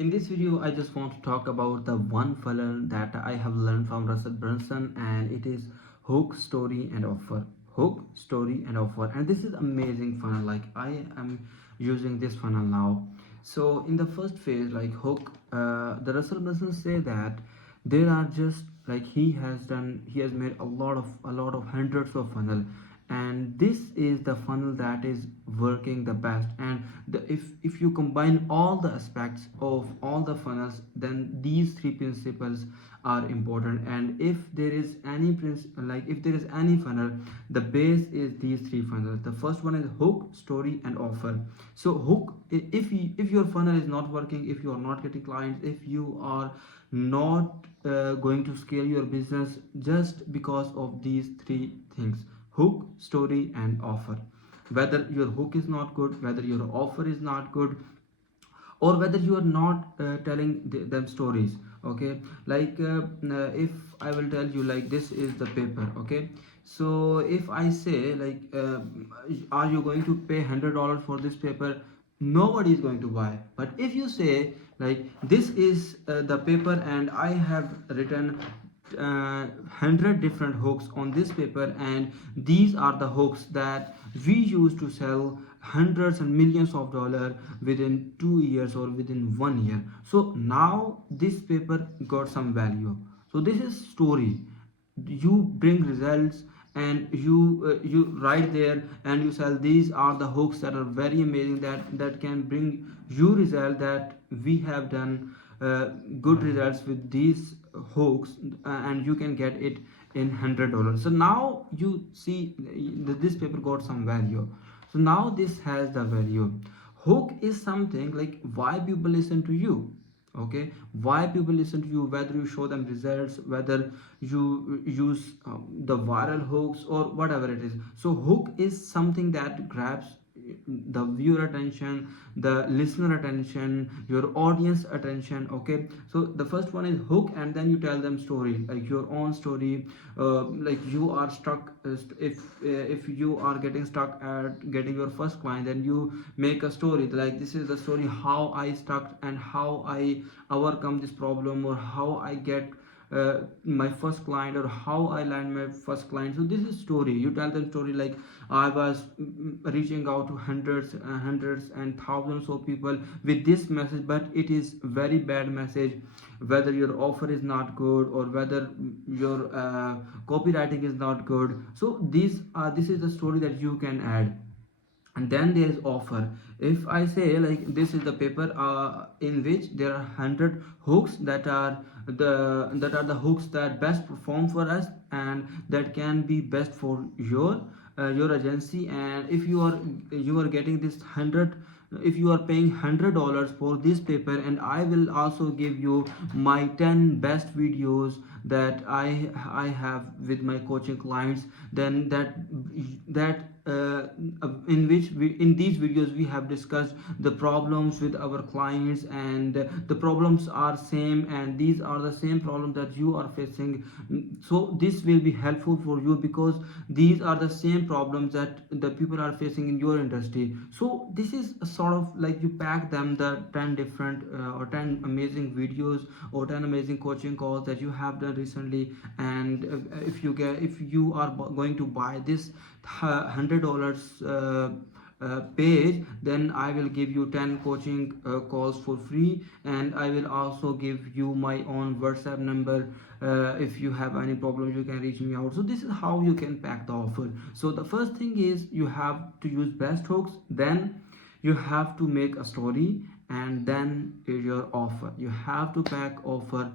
In this video I just want to talk about the one funnel that I have learned from Russell Brunson, and it is hook, story and offer. Hook, story and offer, and this is amazing funnel. Like, I am using this funnel now. So in the first phase, like hook, the Russell Brunson say that there are just like he has made a lot of hundreds of funnel, and this is the funnel that is working the best. And if you combine all the aspects of all the funnels, then these three principles are important. And if there is any if there is any funnel, the base is these three funnels. The first one is hook, story and offer. So hook, if your funnel is not working, if you are not getting clients, if you are not going to scale your business just because of these three things: hook, story and offer. Whether your hook is not good, whether your offer is not good, or whether you are not telling them stories. Okay, if I will tell you, like, this is the paper. Okay, so if I say, like, are you going to pay $100 for this paper? Nobody is going to buy. But if you say, like, this is the paper and I have written 100 different hooks on this paper, and these are the hooks that we use to sell hundreds and millions of dollars within 2 years or within 1 year. So now this paper got some value. So this is story. You bring results, and you write there and you sell. These are the hooks that are very amazing, that can bring you result, that we have done good results with these hooks, and you can get it in $100. So now you see that this paper got some value. So now this has the value. Hook is something like why people listen to you. Okay, why people listen to you, whether you show them results, whether you use the viral hooks or whatever it is. So hook is something that grabs the viewer attention, the listener attention, your audience attention. Okay, so the first one is hook, and then you tell them story, like your own story. Like, you are stuck, if you are getting stuck at getting your first client, then you make a story like, this is the story how I stuck and how I overcome this problem, or how I get my first client, or how I land my first client. So this is story. You tell them story, like, I was reaching out to hundreds and thousands of people with this message, but it is very bad message. Whether your offer is not good, or whether your copywriting is not good. So this is the story that you can add. And then there is offer. If I say, like, this is the paper in which there are 100 hooks that are the hooks that best perform for us, and that can be best for your agency. And if you are getting this 100, if you are paying $100 for this paper, and I will also give you my 10 best videos that I have with my coaching clients, then that in which in these videos we have discussed the problems with our clients, and the problems are same, and these are the same problems that you are facing. So this will be helpful for you, because these are the same problems that the people are facing in your industry. So this is a sort of like, you pack them, the 10 different or 10 amazing videos, or 10 amazing coaching calls that you have done recently. And if you are going to buy this $100 page, then I will give you 10 coaching calls for free, and I will also give you my own WhatsApp number. If you have any problem, you can reach me out. So this is how you can pack the offer. So the first thing is, you have to use best hooks, then you have to make a story, and then your offer. You have to pack offer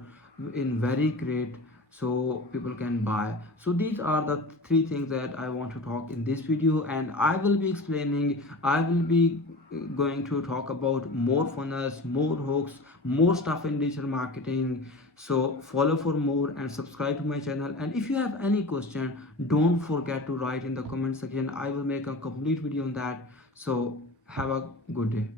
in very great, so people can buy. So these are the three things that I want to talk in this video, and I will be going to talk about more funnels, more hooks, more stuff in digital marketing. So follow for more and subscribe to my channel. And if you have any question, don't forget to write in the comment section. I will make a complete video on that. So have a good day.